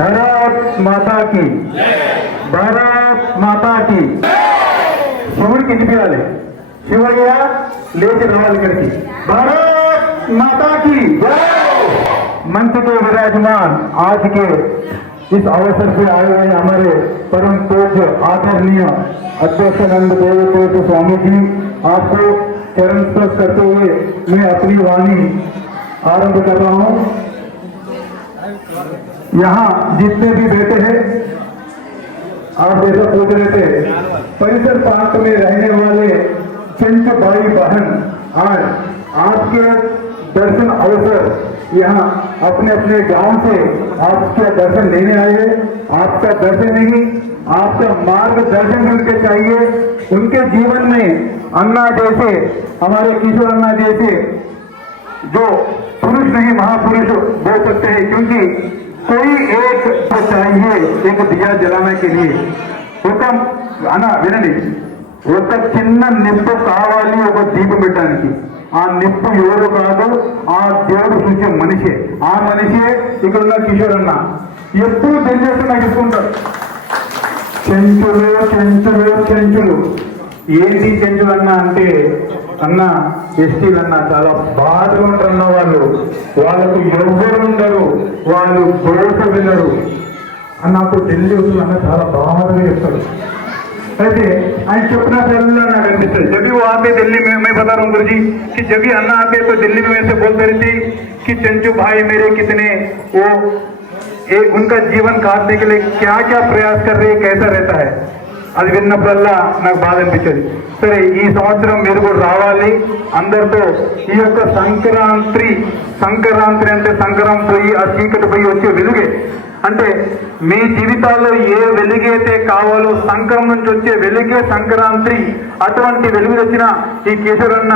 భారత్ మాతా కి, భారత్ మాతా కి. శివుడికి వినిపించాలి, శివయ్య లేచి రావాలి ఇక్కడికి. భారత్ माता की मंच के विराजमान आज के इस अवसर पे आए हुए हमारे परम पूज्य आदरणीय अध्यक्षानंद देव स्वामी जी, आपको चरण स्पर्श करते हुए मैं अपनी वाणी आरंभ कर रहा हूँ। यहाँ जितने भी बैठे हैं, आप जैसा पूछ रहे थे, परिसर प्रांत में रहने वाले चंचू भाई बहन आज आपके दर्शन अवसर यहाँ अपने अपने गांव से आपका दर्शन लेने आए हैं। आपका दर्शन नहीं, आपका मार्गदर्शन उनके चाहिए। उनके जीवन में अन्ना जैसे, हमारे किशोर अन्ना जैसे जो पुरुष नहीं महापुरुष बोल सकते हैं, क्योंकि कोई एक तो चाहिए एक दिया जलाने के लिए। उत्तम अन्ना विनंడి, ఒక చిన్న నిప్పు కావాలి ఒక దీపం పెట్టడానికి. ఆ నిప్పు ఎవరు కాదు, ఆ దేవుడు చూసే మనిషే. ఆ మనిషే ఇక్కడ ఉన్న కిషోర్ అన్న. ఎప్పుడు తెలియజేస్తే నాకు ఇస్తుంటారు, చెంచులు చెంచులు చెంచులు. ఏంటి చెంచులు అన్న అంటే, అన్న ఎస్టీలు అన్న చాలా బాధగా ఉంటారన్న వాళ్ళు, వాళ్ళకు ఎవ్వరు ఉండరు, వాళ్ళు దోష వినరు అని నాకు తెలియదు అన్న చాలా బాధగా చెప్తారు. ऐसे आज चुपना फैमिली ना करते, जब भी वो आते दिल्ली में, मैं बता रहा हूँ गुरु जी कि जब भी अन्ना आते तो दिल्ली में वैसे बोलते रहती कि चंचू भाई मेरे कितने वो उनका जीवन काटने के लिए क्या क्या प्रयास कर रहे, कैसा रहता है. అది విన్నప్పుడల్లా నాకు బాధ అనిపించేది. సరే, ఈ సంవత్సరం మీరు కూడా రావాలి అందరితో. ఈ యొక్క సంక్రాంతి అంటే సంక్రం పోయి ఆ చీకటి పోయి వచ్చే వెలుగే. అంటే మీ జీవితాల్లో ఏ వెలుగైతే కావాలో సంక్రం నుంచి వచ్చే వెలుగే సంక్రాంతి. అటువంటి వెలుగు వచ్చిన ఈ కేశవరన్న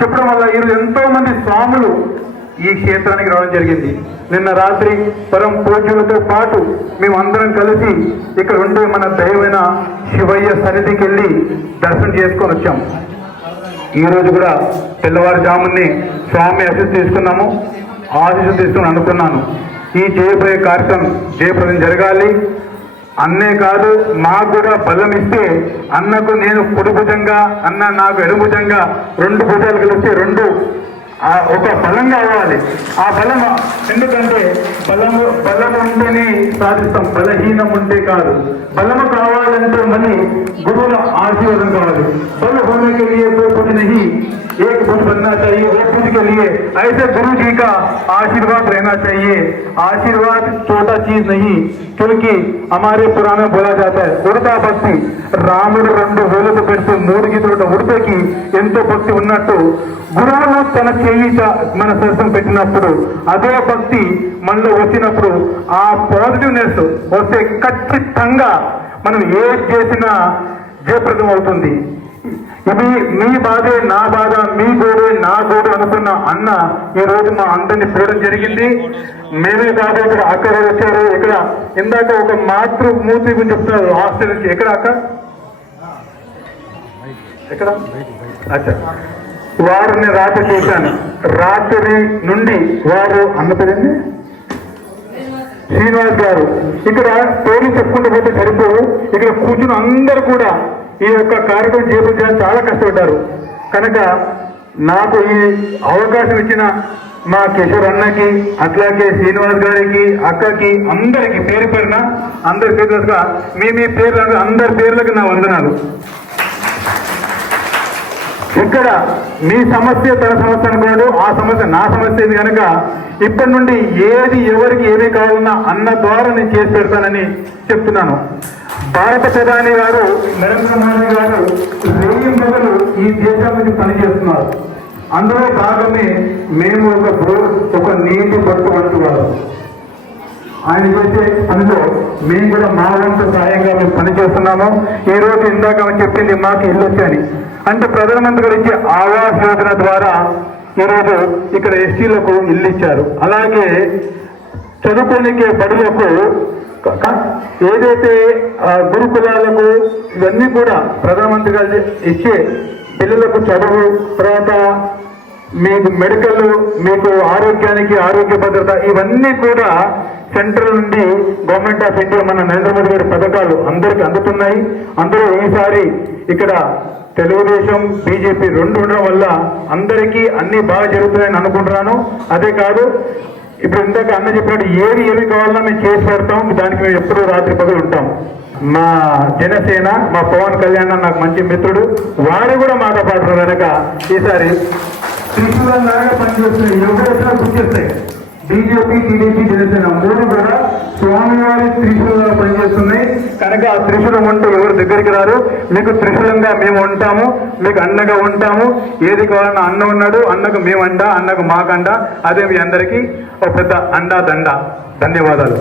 చెప్పడం వల్ల ఈరోజు ఎంతో మంది స్వాములు ఈ క్షేత్రానికి రావడం జరిగింది. నిన్న రాత్రి పరం పూజ్యులతో పాటు మేమందరం కలిసి ఇక్కడ ఉండే మన దైవమైన శివయ్య సన్నిధికి వెళ్ళి దర్శనం చేసుకొని వచ్చాం. ఈ రోజు కూడా తెల్లవారుజాముని స్వామి ఆశీస్సు తీసుకున్నాము, ఆశీస్సు తీసుకుని అనుకున్నాను ఈ చేయబోయే కార్యక్రమం జయప్రదం జరగాలి. అన్నే కాదు, మాకు కూడా బలం ఇస్తే అన్నకు నేను కుడి భుజంగా, అన్న నాకు ఎడమ భుజంగా, రెండు భుజాలు కలిస్తే రెండు ఒక బలంగా అవ్వాలి. ఆ బలం ఎందుకంటే బలము ఉంటేనే సాధిస్తాం, బలహీనం ఉంటే కాదు. బలము కావాలంటే మళ్ళీ గురువుల ఆశీర్వాదం కావాలి. బल होने के लिए कोई कुछ नहीं, एक भुज बनना चाहिए, वो भुज के लिए ऐसे गुरु जी का आशीर्वाद रहना चाहिए. आशीर्वाद छोटा चीज नहीं, क्योंकि हमारे पुराने बोला जाता है उड़ता भक्ति. రాముడు రెండు వేలతో పెడితే మూడు గీతలు ఉడితేకి ఎంతో భక్తి ఉన్నట్టు గురువులు తన చేయి మన సరసం పెట్టినప్పుడు అదే భక్తి మనలో వచ్చినప్పుడు ఆ పాజిటివ్నెస్ వస్తే ఖచ్చితంగా మనం ఏది చేసినా జయప్రదం అవుతుంది. ఇది మీ బాధే నా బాధ, మీ గోడు నా గోడు అనుకున్న అన్న ఈ రోజు మా అందరినీ చూడడం జరిగింది. మేమే కాదు, ఇక్కడ అక్కడ వచ్చారు. ఇక్కడ ఇందాక ఒక మాతృమూర్తి గురించి చెప్తున్నారు హాస్టల్ నుంచి. ఎక్కడ అక్క ఎక్కడ అచ్చా, వారిని రాత్రి చూశాను. రాత్రి నుండి వారు అన్న పేరండి శ్రీనివాస్ గారు ఇక్కడ పేరు చెప్పుకుంటూ పోతే సరిపోవు. ఇక్కడ కూర్చుని అందరూ కూడా ఈ యొక్క కార్యక్రమం చేపట్టడానికి చాలా కష్టపడ్డారు. కనుక నాకు ఈ అవకాశం ఇచ్చిన మా కిషోర్ అన్నకి, అట్లాగే శ్రీనివాస్ గారికి, అక్కకి, అందరికి పేరు పేరున అందరి పేర్లుగా మీ పేర్లు అందరి పేర్లకు నా వందనాలు. ఇక్కడ మీ సమస్య తన సమస్య అనుకున్నాడు, ఆ సమస్య నా సమస్య ఇది. కనుక ఇప్పటి నుండి ఏది ఎవరికి ఏది కావాలన్నా అన్న ద్వారా నేను చేసి పెడతానని చెప్తున్నాను. భారత ప్రధాని గారు నరేంద్ర మోదీ గారు 1000 మొదలు ఈ దేశం నుంచి పనిచేస్తున్నారు. అందులో భాగమే మేము ఒక నీటి బొట్టు వంటి వారు. ఆయన చేసే పనిలో మేము కూడా మా వంతు సాయంగా మేము పనిచేస్తున్నాము. ఈ రోజు ఇందాక చెప్పింది మాకు ఇల్లు వచ్చాయని, అంటే ప్రధానమంత్రి గారు ఇచ్చే ఆవాస్ యోజన ద్వారా ఈరోజు ఇక్కడ ఎస్టీలకు ఇల్లు ఇచ్చారు. అలాగే చదువుకోనికే బడులకు ఏదైతే గురుకులాలకు ఇవన్నీ కూడా ప్రధానమంత్రి గారు ఇచ్చే పిల్లలకు చదువు, తర్వాత మీకు మెడికల్, మీకు ఆరోగ్యానికి ఆరోగ్య భద్రత, ఇవన్నీ కూడా సెంట్రల్ నుండి గవర్నమెంట్ ఆఫ్ ఇండియా మన నరేంద్ర మోదీ గారి పథకాలు అందరికి అందుతున్నాయి. అందులో ఈసారి ఇక్కడ తెలుగుదేశం బీజేపీ రెండు ఉండడం వల్ల అందరికీ అన్ని బాగా జరుగుతున్నాయని అనుకుంటున్నాను. అదే కాదు, ఇప్పుడు ఇందాక అన్న చెప్పినట్టు ఏవి కావాలన్నా మేము చేసి పెడతాం. దానికి మేము ఎప్పుడూ రాత్రి పగలు ఉంటాం. మా జనసేన, మా పవన్ కళ్యాణ్ నాకు మంచి మిత్రుడు, వారు కూడా మాతో పాటు కనుక ఈసారి త్రిశూలంగా పనిచేస్తున్నాయి. ఎవరైనా గుర్తిస్తాయి. బీజేపీ, టీడీపీ, జనసేన మూడు కూడా స్వామివారి త్రిశూలంగా పనిచేస్తున్నాయి. కనుక ఆ త్రిశూలం ఉంటూ ఎవరు దగ్గరికి రారు. మీకు త్రిశూలంగా మేము ఉంటాము, మీకు అండగా ఉంటాము. ఏది కావాలన్నా అన్న ఉన్నాడు, అన్నకు మేమండ, అన్నకు మాకండ. అదే మీ అందరికీ ఒక పెద్ద అండా దండ. ధన్యవాదాలు.